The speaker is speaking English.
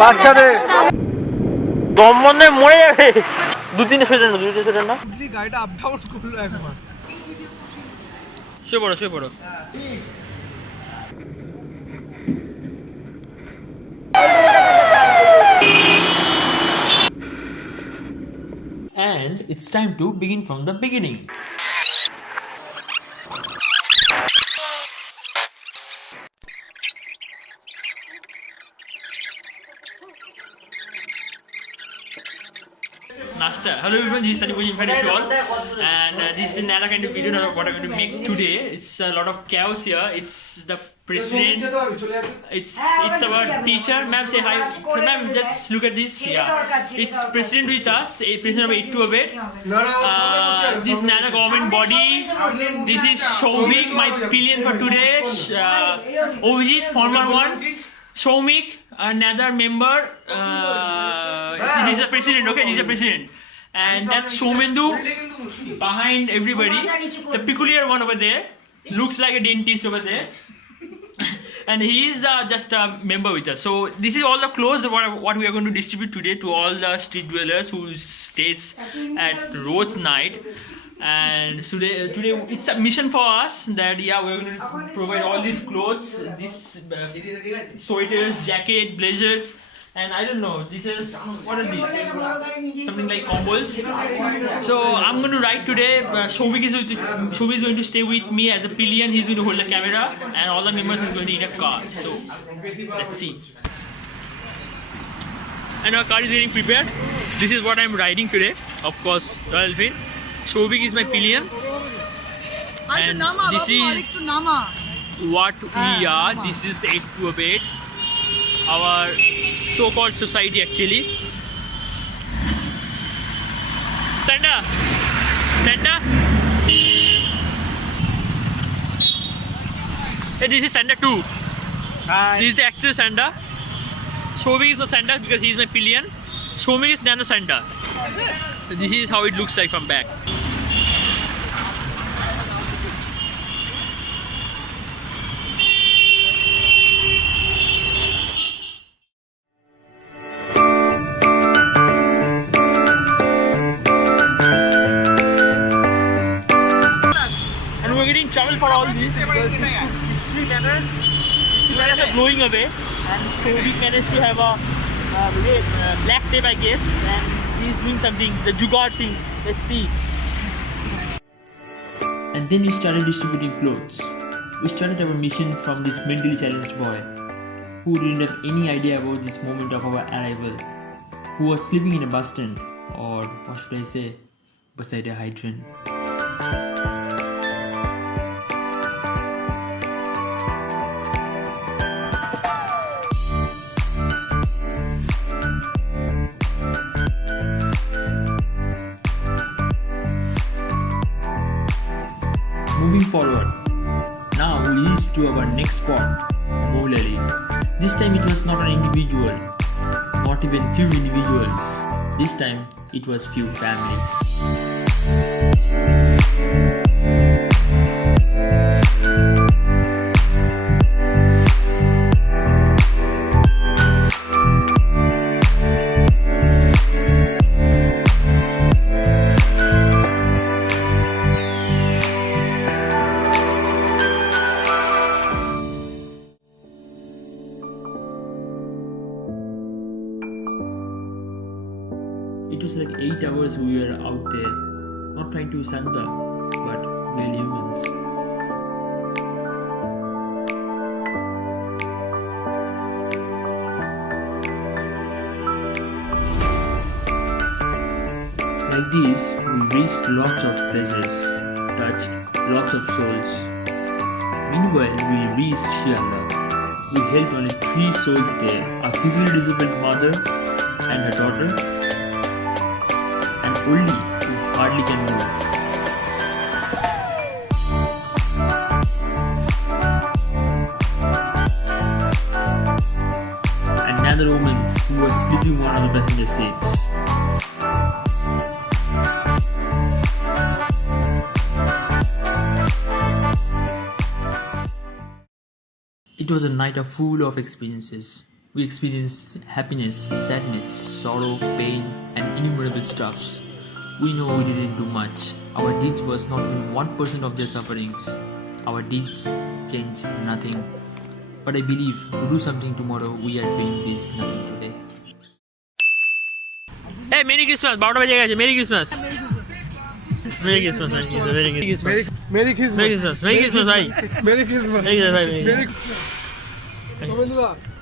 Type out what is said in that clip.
বাচ্চাদের দম মনে মরে যাবে। দুদিনে সেটা না গাড়িটা আপ ডাউন করলো একবার। শুয়ে পড়ো। And it's time to begin from the beginning. Nasta. Hello everyone, this is Sunny Boy invited you all, and this is another kind of video that what I'm going to make today. It's a lot of chaos here. It's the president. It's our teacher. Ma'am, say hi. So, ma'am, just look at this. Yeah, it's president with us. President of 8 to Abed. This is another government body. This is Shobik, my pillion for today. Ovijit, former one. Shomik, another member. He's a president, okay? He's a president. And that's Shomendu behind everybody. The peculiar one over there. Looks like a dentist over there. And he is just a member with us. So this is all the clothes of what we are going to distribute today to all the street dwellers who stays at roads night. And today it's a mission for us that we're going to provide all these clothes, these sweaters, jacket, blazers, and I don't know, this is what are these, something like combos. So I'm going to ride today. Shobik is going to stay with me as a pillion. He's going to hold the camera, and all the members is going to in a car. So let's see. And our car is getting prepared. This is what I'm riding today, of course, Royal Enfield. Shobik is my pillion, and this is what we are. This is 8 to Abed, our so-called society actually. Santa. Hey, this is Santa too. Hi. This is the actual Santa. Shobik is the Santa because he is my pillion. Shomik is Nana Santa. So this is how it looks like from back. And we're getting trouble for all these because three banners are blowing away, and so we managed to have a black tape, I guess, and he's doing something, the jugaad thing. Let's see. And then we started distributing clothes. We started our mission from this mentally challenged boy who didn't have any idea about this moment of our arrival, who was sleeping in a bus stand, or what should I say, beside a hydrant. Moving forward, now leads to our next spot, Mohlali. This time it was not an individual, not even few individuals. This time it was few families. It was like 8 hours we were out there, not trying to be Santa, but real humans. Like this, we reached lots of places, touched lots of souls. Meanwhile, we reached Shiala. We helped only 3 souls there, a physically disabled mother and her daughter, and only who hardly can move. Another woman who was sleeping in one of the passenger seats. It was a night full of experiences. We experienced happiness, sadness, sorrow, pain, and innumerable stuffs. We know we didn't do much. Our deeds was not even 1% of their sufferings. Our deeds changed nothing. But I believe to do something tomorrow, we are doing this nothing today. Hey, Merry Christmas! Merry Christmas! Merry Christmas! Merry Christmas! Merry Christmas! Merry Christmas. Merry Christmas! Merry Christmas! Merry Christmas. Merry Christmas! Merry Christmas.